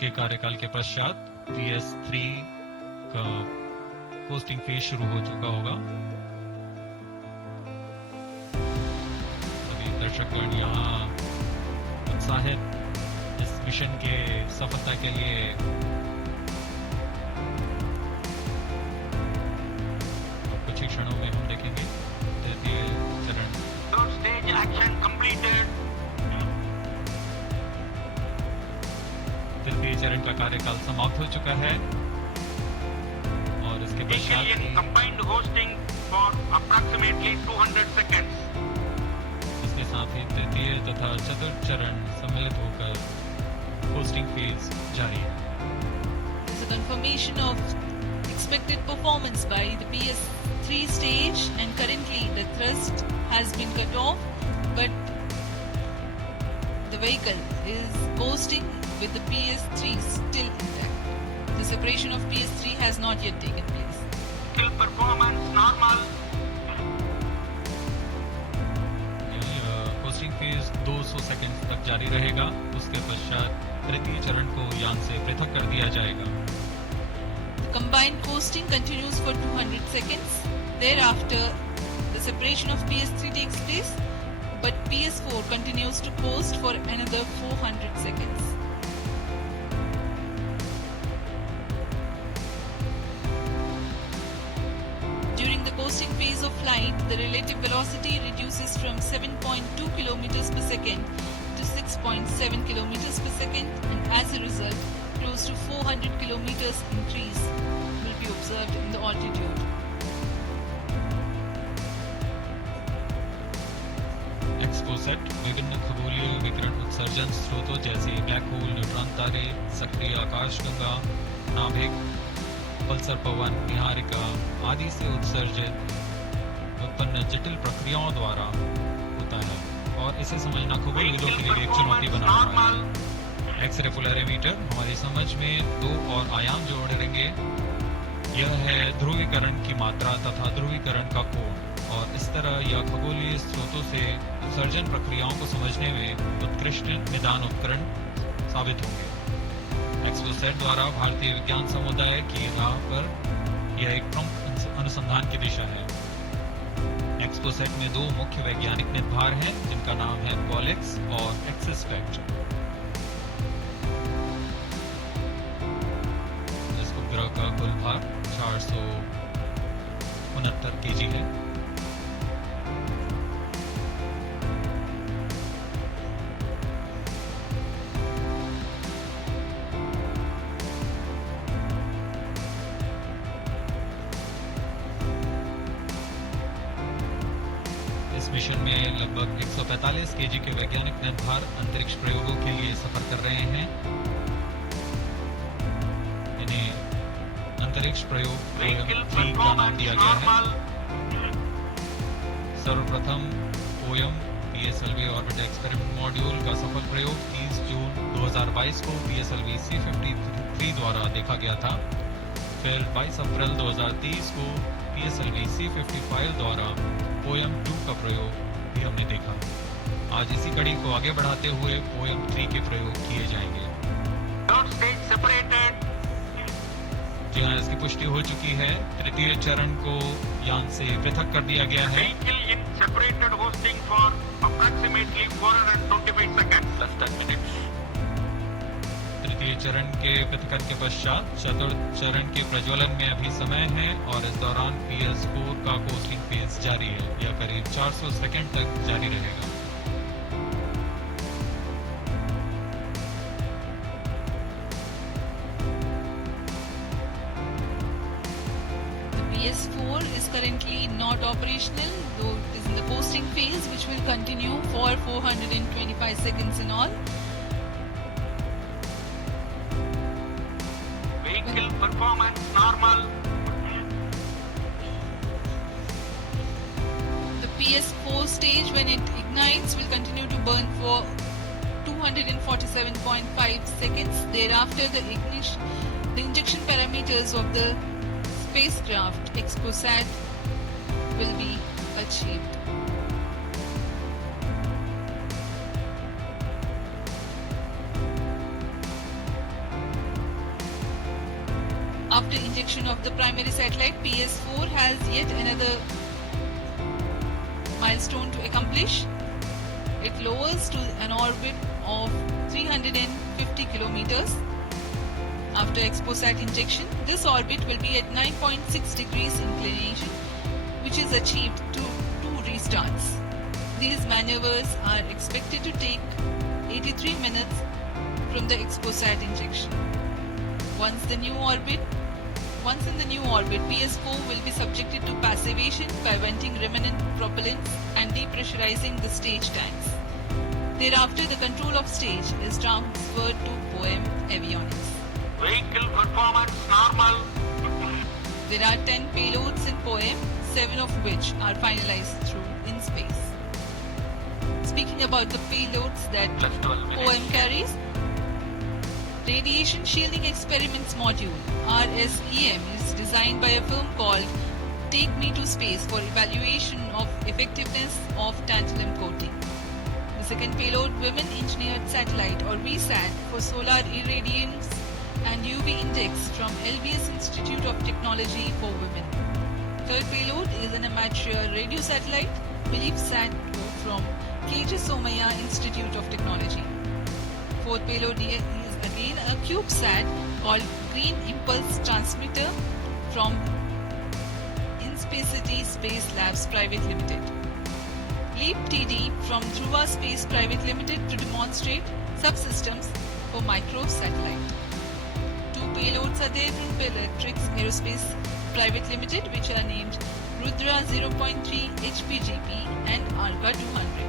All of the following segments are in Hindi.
इसके कार्यकाल के पश्चात PS3 का होस्टिंग फेज शुरू हो चुका होगा। सभी दर्शकगण यहाँ उत्साहित इस मिशन के सफलता के लिए कुछ ही क्षणों में हम देखेंगे तृतीय चरण। Third stage action completed. तृतीय चरण का कार्यकाल समाप्त हो चुका है और इसके पश्चात Vehicle in combined hosting for approximately 200 seconds. इसके साथ ही तृतीय तथा चतुर्थ चरण सम्मिलित होकर होस्टिंग फेज जारी है। There's a confirmation of expected performance by the PS3 stage, and currently the thrust has been cut off, but the vehicle is coasting with the PS3 still intact. The separation of PS3 has not yet taken place. Vehicle performance normal. Hosting phase 200 second तक जारी रहेगा। उसके पश्चात तृतीय चरण को यान से पृथक कर दिया जाएगा। The combined coasting continues for 200 seconds. Thereafter, the separation of PS3 takes place, but PS4 continues to coast for another 400 seconds. During the coasting phase of flight, the relative velocity reduces from 7.2 km per second to 6.7 km per second, and as a result, close to 400 km increase will be observed in the altitude. XPoSat विभिन्न खगोलीय विकिरण उत्सर्जन स्रोतों जैसे ब्लैक होल, न्यूट्रॉन तारे, सक्रिय आकाशगंगा, नाभिक, पल्सर पवन, निहारिका आदि से उत्सर्जित उत्पन्न जटिल प्रक्रियाओं द्वारा होता है और इसे समझना खगोलविदों के लिए एक चुनौती बना रहा है। एक्सरे पोलैरिमीटर हमारी समझ में दो और आयाम जोड़ेंगे। यह है ध्रुवीकरण की मात्रा तथा ध्रुवीकरण का कोण, और इस तरह यह खगोलीय स्रोतों से उत्सर्जन प्रक्रियाओं को समझने में उत्कृष्ट निदान उपकरण साबित होंगे। एक्सपोसेट द्वारा भारतीय विज्ञान समुदाय की राह पर यह एक प्रमुख अनुसंधान की दिशा है। एक्सपोसेट में दो मुख्य वैज्ञानिक निर्भार हैं जिनका नाम है पॉलिक्स और एक्सिस्पेक्ट। इस उपग्रह का कुल भार 469 kg है। मिशन में लगभग 145 kg के वैज्ञानिक निर्धार अंतरिक्ष प्रयोगों के लिए सफर कर रहे हैं। इन्हें अंतरिक्ष प्रयोग OM-3 का नाम दिया गया है। सर्वप्रथम OM PSLV orbit experiment module का सफल प्रयोग 30 जून 2022 को PSLV C-53 द्वारा देखा गया था। फिर 22 अप्रैल 2023 को PSLV C-55 द्वारा OM-2 का प्रयोग भी हमने देखा। आज इसी कड़ी को आगे बढ़ाते हुए OM-3 के प्रयोग किए जाएंगे। Third stage separated. जी हाँ, इसकी पुष्टि हो चुकी है। तृतीय चरण को यान से पृथक कर दिया गया है। Vehicle in separated hosting for approximately 425 seconds. Plus 10 minutes. तृतीय चरण के पृथकन के पश्चात चतुर्थ चरण के प्रज्वलन में अभी समय है और इस दौरान PS4 का कोस्टिंग फेज जारी है। यह करीब 400 सेकंड तक जारी रहेगा। The PS4 is currently not operational, though it is in the coasting phase, which will continue for 425 seconds in all. Vehicle performance normal. The PS4 stage, when it ignites, will continue to burn for 247.5 seconds. Thereafter, the injection parameters of the spacecraft Exposat will be achieved. After injection of the primary satellite, PS4 has yet another milestone to accomplish. It lowers to an orbit of 350 kilometers. After Exposat injection, this orbit will be at 9.6 degrees inclination, which is achieved to 2 restarts. These maneuvers are expected to take 83 minutes from the Exposat injection. Once in the new orbit, PS4 will be subjected to passivation by venting remnant propellants and depressurizing the stage tanks. Thereafter, the control of stage is transferred to POEM avionics. Vehicle performance normal. There are 10 payloads in POEM, 7 of which are finalized through InSpace. Speaking about the payloads that Plus 12 minutes. POEM carries, Radiation Shielding Experiments Module (RSEM) is designed by a firm called Take Me to Space for evaluation of effectiveness of tantalum coating. The second payload, Women Engineered Satellite or VSAT for solar irradiance and UV index from LBS Institute of Technology for Women. Third payload is an amateur radio satellite, BeliefSat-2 from KJ Somaiya Institute of Technology. Fourth payload is again a CubeSat called Green Impulse Transmitter from InSpacity Space Labs Private Limited. LEAP TD from Dhruva Space Private Limited to demonstrate subsystems for microsatellite. 2 payloads are there from Electrics Aerospace Private Limited, which are named Rudra 0.3 HPGP and Arga 200.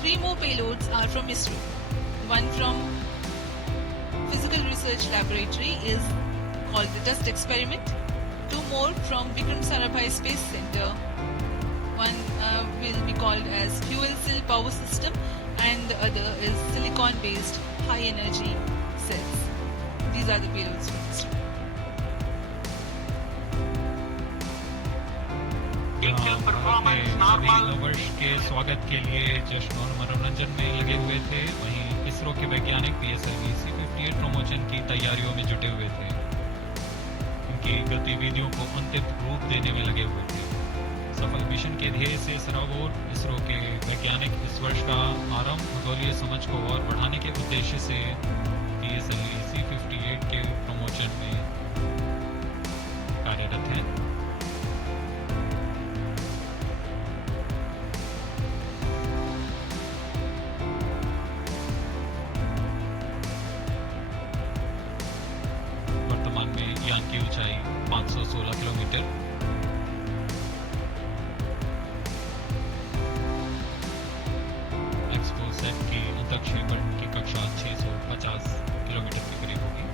3 more payloads are from ISRO. One from Physical Research Laboratory is called the Dust Experiment. 2 more from Vikram Sarabhai Space Center. One will be called as Fuel Cell Power System and the other is silicon-based high energy cells. These are the payloads from ISRO. Vehicle performance सभी normal. नववर्ष के स्वागत के लिए जश्न और मनोरंजन में लगे हुए थे। वहीं इसरो के वैज्ञानिक PSLV C-58 प्रमोशन की तैयारियों में जुटे हुए थे। उनकी गतिविधियों को अंतिम रूप देने में लगे हुए थे। सफल मिशन के ध्येय से सराबोर इसरो के वैज्ञानिक इस वर्ष का आरंभ खगोलीय समझ को और बढ़ाने के उद्देश्य से PSLV C-58 के प्रमोशन में कार्यरत हैं। वर्तमान में यान की ऊंचाई 516 किलोमीटर, एक्सपोसैट की अंतक्षेपण की कक्षा 650 किलोमीटर के करीब होगी।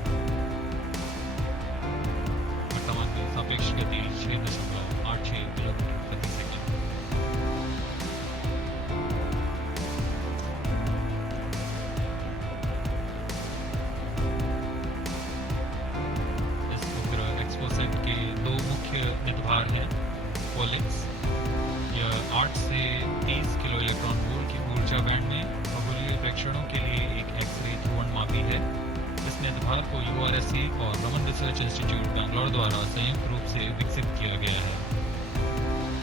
वर्तमान में सापेक्ष गति 6.86 किलोमीटर प्रति सेकंड। इस उपग्रह एक्सपोसैट के 2 मुख्य निदभार हैं। पोलिक्स, यह 8 से 30 किलो इलेक्ट्रॉन वोल्ट की ऊर्जा बैंड में खगोलीय प्रेक्षणों के लिए एक एक्स-रे ध्रुवणमापी है। इस निदभार को URSC और रमन रिसर्च इंस्टीट्यूट बैंगलोर द्वारा संयुक्त रूप से विकसित किया गया है।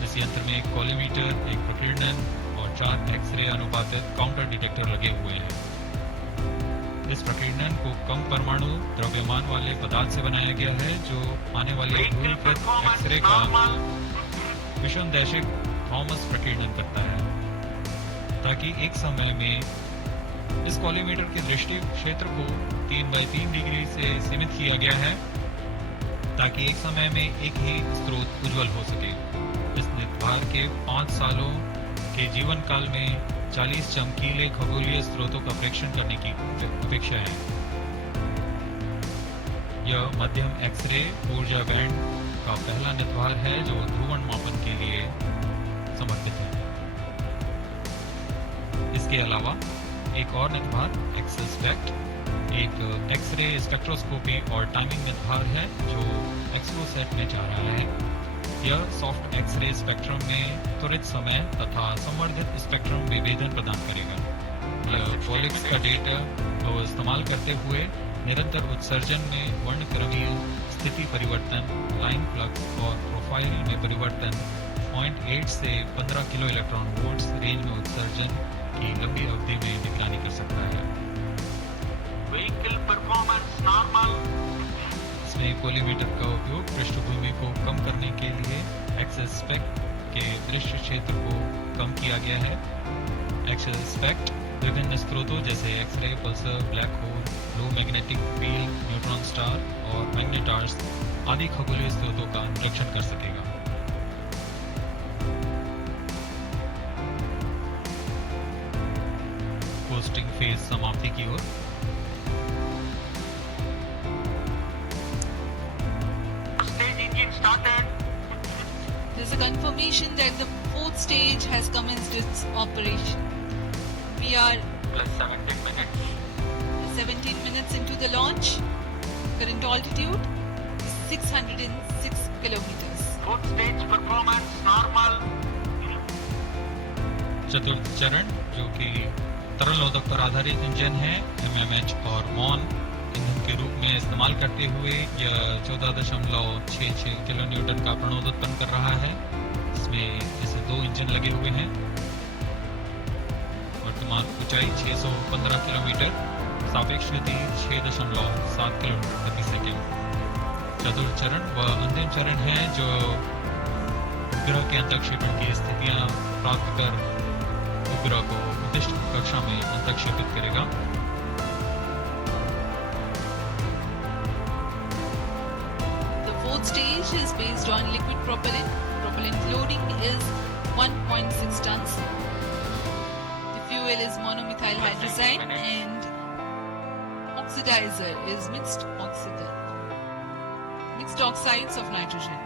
इस यंत्र में एक कॉलीमीटर, एक प्रकीर्णन और 4 एक्स-रे अनुपातित काउंटर डिटेक्टर लगे हुए हैं। इस प्रकीर्णन को कम परमाणु द्रव्यमान वाले पदार्थ से बनाया गया है, जो आने वाले Vehicle ध्रुवीकृत performance एक्स-रे का normal. विषमदैशिक थॉमस प्रकीर्णन करता है, ताकि एक समय में इस कॉलीमीटर के दृष्टि क्षेत्र को 3x3 डिग्री से सीमित किया गया है, ताकि एक समय में एक ही स्रोत उज्जवल हो सके। इस निदभार के 5 सालों के जीवन काल में 40 चमकीले खगोलीय स्रोतों का प्रेक्षण करने की अपेक्षा है। यह मध्यम एक्स-रे ऊर्जा बैंड का पहला निदभार है जो ध्रुवण मापन के लिए समर्पित है। इसके अलावा एक और निदभार एक्सेसवेक्ट, एक एक्स-रे स्पेक्ट्रोस्कोपी और टाइमिंग निदभार है जो एक्सपोसैट में जा रहा है। यह सॉफ्ट एक्स-रे स्पेक्ट्रम में त्वरित समय तथा संवर्धित स्पेक्ट्रम विभेदन प्रदान करेगा। यह पॉलिक्स का डेटा को इस्तेमाल करते हुए निरंतर उत्सर्जन में वर्णक्रमीय स्थिति परिवर्तन, लाइन फ्लक्स और प्रोफाइल में परिवर्तन 0.8 से 15 किलो इलेक्ट्रॉन वोल्ट्स रेंज में उत्सर्जन की लंबी अवधि में निगरानी कर सकता है। Vehicle performance normal. इसमें कोलीमीटर का उपयोग पृष्ठभूमि को कम करने के लिए एक्सेस स्पेक्ट के दृश्य क्षेत्र को कम किया गया है। एक्सेस स्पेक्ट विभिन्न स्रोतों जैसे एक्सरे, पल्सर, ब्लैक होल, लो मैग्नेटिक फील्ड, न्यूट्रॉन स्टार और मैग्नेटार्स आदि खगोलीय स्रोतों का निरीक्षण कर सकेगा। पोस्टिंग फेज समाप्ति की ओर। Stage engine started. There's a confirmation that the fourth stage has commenced its operation. We are Plus 17 minutes. 17 minutes into the launch. Current altitude is 606 kilometers. Fourth stage performance normal. चतुर्थ चरण जो कि तरल नोदक पर आधारित इंजन है, MMH और MON ईंधन के रूप में इस्तेमाल करते हुए यह 14.66 किलो न्यूटन का प्रणोद उत्पन्न कर रहा है। इसमें जैसे 2 इंजन लगे हुए हैं। वर्तमान ऊंचाई 615 किलोमीटर, सापेक्ष गति 6.7 किलोमीटर प्रति सेकेंड। चतुर्थ चरण वह अंतिम चरण है जो उपग्रह के अंतःक्षेपण की स्थितियां प्राप्त कर उपग्रह को उद्दिष्ट कक्षा में अंतःक्षेपित करेगा। The fourth stage is based on liquid propellant. Propellant loading is 1.6 tons. The fuel is monomethyl hydrazine and oxidizer is mixed oxides of nitrogen.